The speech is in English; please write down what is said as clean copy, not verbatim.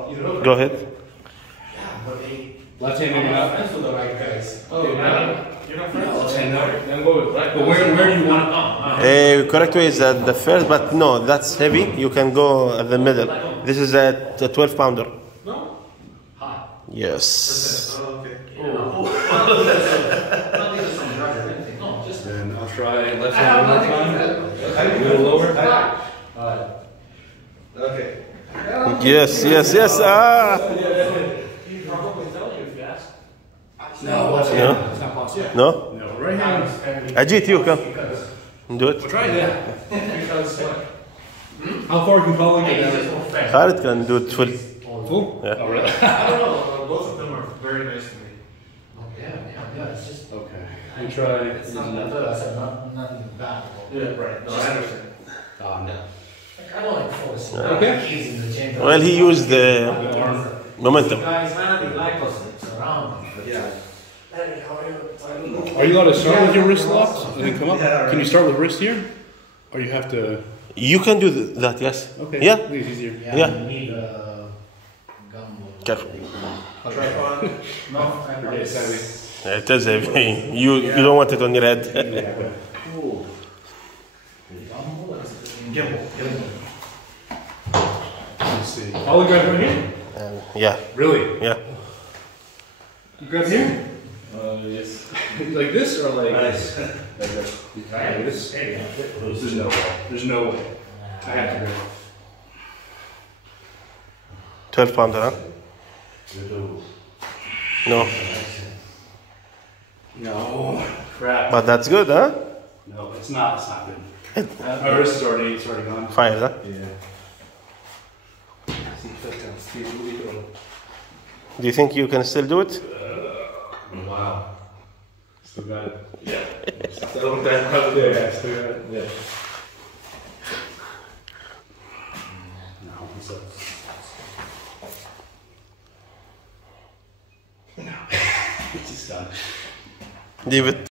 Go ahead. Left hand maybe not. Friends with the right guys. Oh, you're not friends. Then go with right. But where do you want to? Correct way is at the first, but no, that's heavy. You can go at the middle. This is at a 12 pounder. No. High. Yes. Oh, okay. Then I'll try left hand one more time. A little lower. Okay. Yes, yes, yes. Ah. No. No? It's not possible. No? No. Right hand. Ajit, you come. Do it. We'll try that. How far can Colin get down? Khaled can do it full. Full? Yeah. Oh, really? I don't know. Both of them are very nice to me. Yeah, it's just. Okay. We'll try. It's not that I said nothing bad. Yeah, right. No, I understand. Oh, no. Like, I don't like forcing Okay. keys in the chamber. Well, he used the momentum. Guys, man, they like us. It's around. Yeah. Are you allowed to start with your wrist locked and then come up? Can you start with wrist here? Or you have to. You can do that, yes. Okay. Yeah? I think it's easier. Yeah. You need a gum. Careful. Tripod. No, It's heavy. It is heavy. You don't want it on your head. Ooh. Gimbal. Let's see. All the guys right here? Yeah. Really? Yeah. You grab here? Yes. Like this or like Nice. like this? Like this? There's no way. There's no way. I have to grab. 12 pounder, huh? No. No. Crap. But that's good, huh? No, it's not. It's not good. My wrist is already. It's already gone. Fine, huh? Yeah. Do you think you can still do it? Wow. Still got it. Yeah. Still that probably. Yeah, still got it. Yeah. No, what's up? No. It's just done. Leave it.